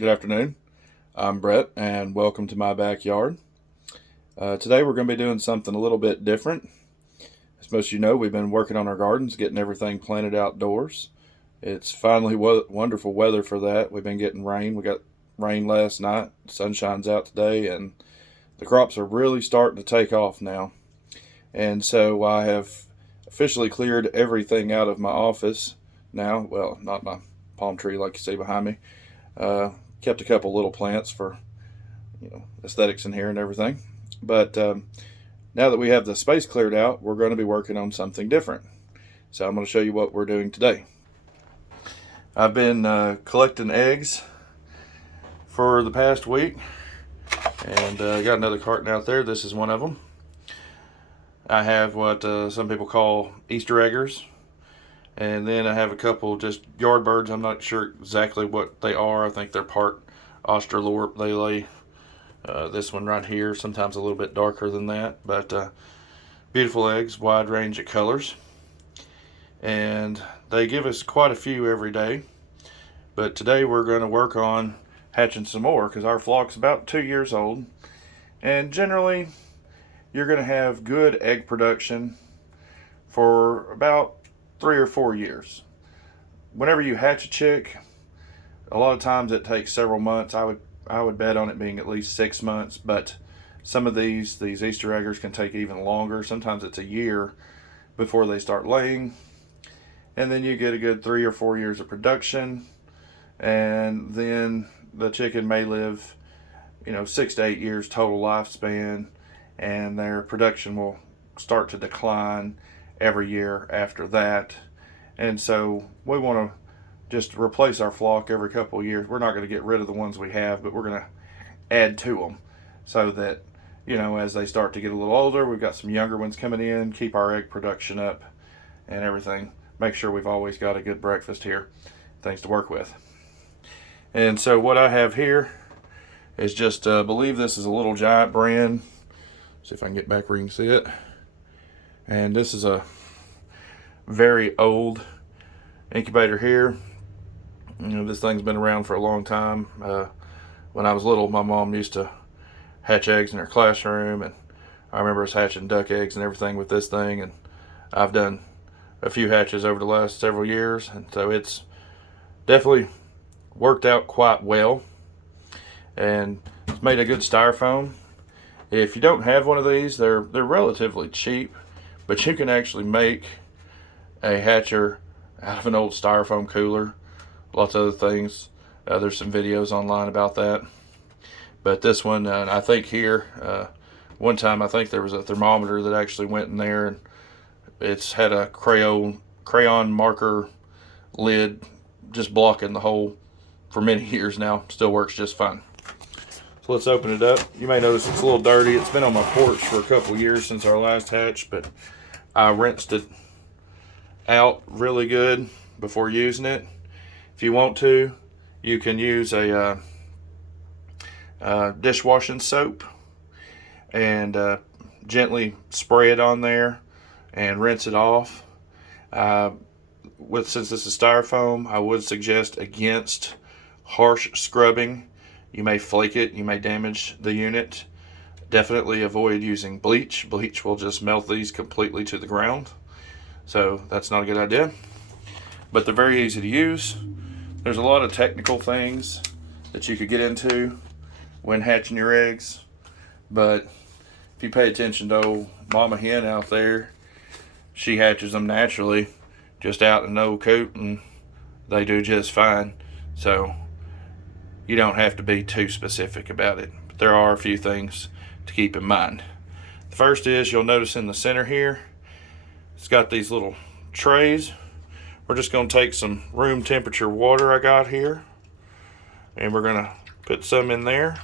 Good afternoon. I'm Brett, and welcome to my backyard. Today we're going to be doing something a little bit different. As most of you know, we've been working on our gardens, getting everything planted outdoors. It's finally wonderful weather for that. We've been getting rain. We got rain last night. The sun shines out today, and the crops are really starting to take off now. And so I have officially cleared everything out of my office now. Well, not my palm tree like you see behind me. Kept a couple little plants for aesthetics in here and everything. But now that we have the space cleared out, we're going to be working on something different. So I'm going to show you what we're doing today. I've been collecting eggs for the past week, and I got another carton out there. This is one of them. I have what some people call Easter eggers, and then I have a couple just yard birds. I'm not sure exactly what they are. I think they're part Australorp. They lay this one right here, sometimes a little bit darker than that, but beautiful eggs, wide range of colors, and they give us quite a few every day. But today we're going to work on hatching some more because our flock's about 2 years old, and generally you're going to have good egg production for about 3 or 4 years. Whenever you hatch a chick, a lot of times it takes several months. I would bet on it being at least 6 months, but some of these Easter eggers can take even longer. Sometimes it's a year before they start laying, and then you get a good 3 or 4 years of production, and then the chicken may live 6 to 8 years total lifespan, and their production will start to decline every year after that. And so we want to just replace our flock every couple of years. We're not going to get rid of the ones we have, but we're going to add to them so that as they start to get a little older, we've got some younger ones coming in, keep our egg production up and everything. Make sure we've always got a good breakfast here, things to work with. And so what I have here is just, I believe this is a Little Giant brand. See if I can get back where you can see it. And this is a very old incubator here. This thing's been around for a long time. When I was little, my mom used to hatch eggs in her classroom, and I remember us hatching duck eggs and everything with this thing, and I've done a few hatches over the last several years, and so it's definitely worked out quite well, and it's made a good styrofoam. If you don't have one of these, they're relatively cheap, but you can actually make a hatcher out of an old styrofoam cooler. Lots of other things. There's some videos online about that. But this one, I think here, one time I think there was a thermometer that actually went in there, and it's had a crayon marker lid just blocking the hole for many years now. Still works just fine. So let's open it up. You may notice it's a little dirty. It's been on my porch for a couple years since our last hatch, but I rinsed it out really good before using it. If you want to, you can use a dishwashing soap and gently spray it on there and rinse it off. Since this is styrofoam, I would suggest against harsh scrubbing. You may flake it, you may damage the unit. Definitely avoid using bleach. Bleach will just melt these completely to the ground, so that's not a good idea. But they're very easy to use. There's a lot of technical things that you could get into when hatching your eggs, but if you pay attention to old mama hen out there, she hatches them naturally, just out in no coat, and they do just fine. So you don't have to be too specific about it, but there are a few things to keep in mind. The first is, you'll notice in the center here, it's got these little trays. We're just going to take some room temperature water I got here, and we're going to put some in there.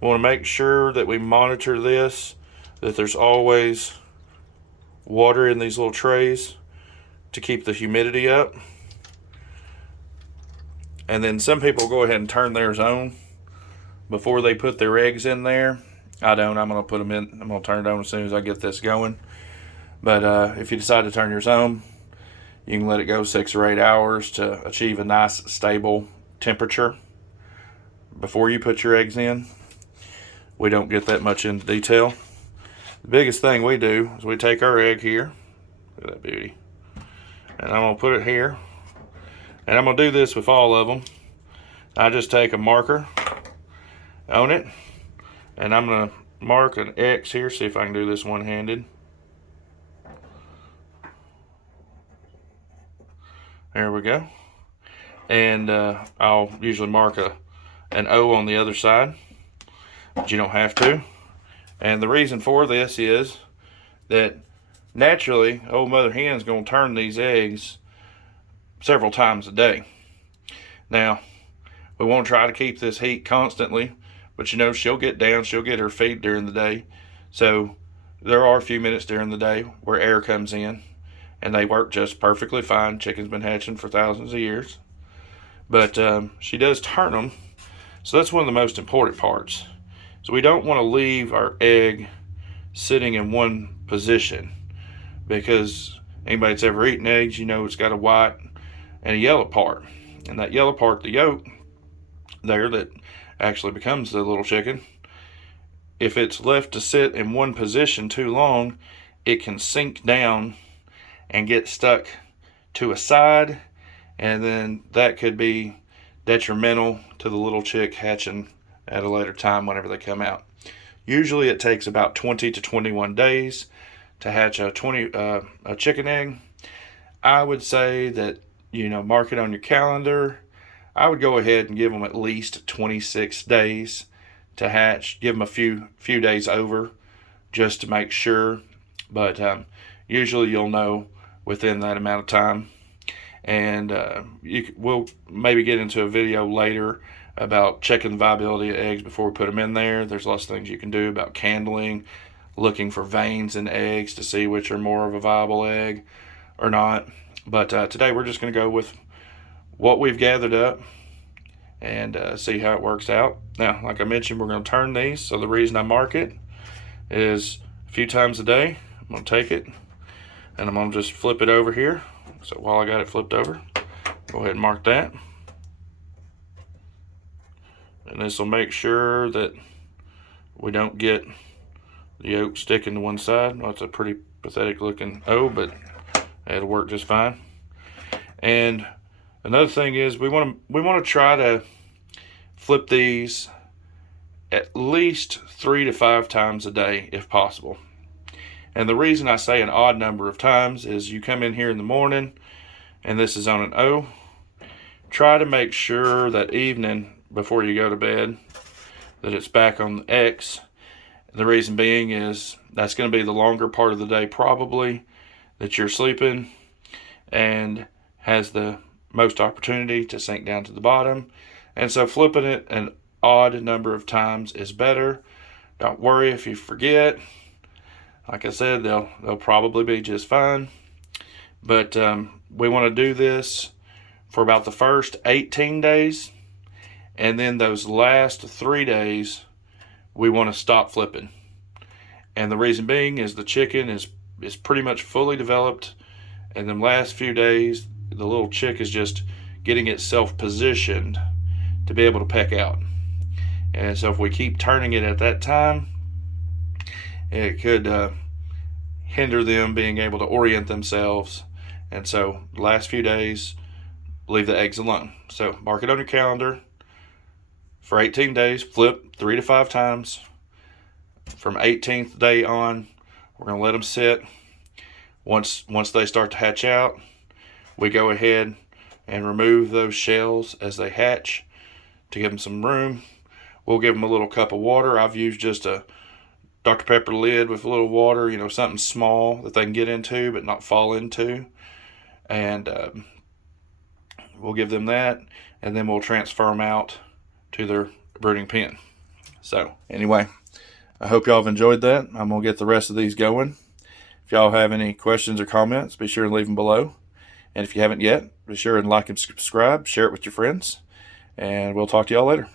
We want to make sure that we monitor this, that there's always water in these little trays to keep the humidity up. And then some people go ahead and turn theirs on before they put their eggs in there. I don't. I'm going to put them in. I'm going to turn it on as soon as I get this going. But if you decide to turn yours on, you can let it go 6 or 8 hours to achieve a nice stable temperature before you put your eggs in. We don't get that much into detail. The biggest thing we do is we take our egg here. Look at that beauty. And I'm going to put it here. And I'm going to do this with all of them. I just take a marker on it. And I'm going to mark an X here. See if I can do this one-handed. There we go. And I'll usually mark an O on the other side. But you don't have to. And the reason for this is that naturally old mother hen's going to turn these eggs several times a day. Now we want to try to keep this heat constantly, but you know, she'll get down, she'll get her feed during the day. So there are a few minutes during the day where air comes in and they work just perfectly fine. Chicken's been hatching for thousands of years, but she does turn them. So that's one of the most important parts. So we don't want to leave our egg sitting in one position, because anybody that's ever eaten eggs, you know it's got a white and a yellow part. And that yellow part, the yolk there that actually becomes the little chicken, if it's left to sit in one position too long, it can sink down and get stuck to a side, and then that could be detrimental to the little chick hatching at a later time whenever they come out. Usually it takes about 20 to 21 days to hatch a chicken egg. I would say that, you know, mark it on your calendar. I would go ahead and give them at least 26 days to hatch. Give them a few days over just to make sure. But usually you'll know within that amount of time. And we'll maybe get into a video later about checking the viability of eggs before we put them in there. There's lots of things you can do about candling, looking for veins in eggs to see which are more of a viable egg or not. But today we're just going to go with what we've gathered up and see how it works out. Now, like I mentioned, we're going to turn these. So the reason I mark it is a few times a day, I'm going to take it and I'm going to just flip it over here. So while I got it flipped over, go ahead and mark that. And this will make sure that we don't get the yolk sticking to one side. Well, it's a pretty pathetic looking O, but it'll work just fine. And another thing is we want to try to flip these at least 3 to 5 times a day if possible. And the reason I say an odd number of times is you come in here in the morning and this is on an O. Try to make sure that evening before you go to bed that it's back on the X. The reason being is that's going to be the longer part of the day probably that you're sleeping and has the most opportunity to sink down to the bottom. And so flipping it an odd number of times is better. Don't worry if you forget. Like I said, they'll probably be just fine. But we want to do this for about the first 18 days. And then those last 3 days, we want to stop flipping. And the reason being is the chicken is pretty much fully developed. And then last few days, the little chick is just getting itself positioned to be able to peck out. And so if we keep turning it at that time, it could hinder them being able to orient themselves. And so the last few days, leave the eggs alone. So mark it on your calendar. For 18 days, flip 3 to 5 times. From 18th day on, we're going to let them sit. Once they start to hatch out, we go ahead and remove those shells as they hatch to give them some room. We'll give them a little cup of water. I've used just a Dr. Pepper lid with a little water, you know, something small that they can get into but not fall into. And we'll give them that, and then we'll transfer them out to their brooding pen. So anyway, I hope y'all have enjoyed that. I'm going to get the rest of these going. If y'all have any questions or comments, be sure and leave them below. And if you haven't yet, be sure and like and subscribe, share it with your friends, and we'll talk to y'all later.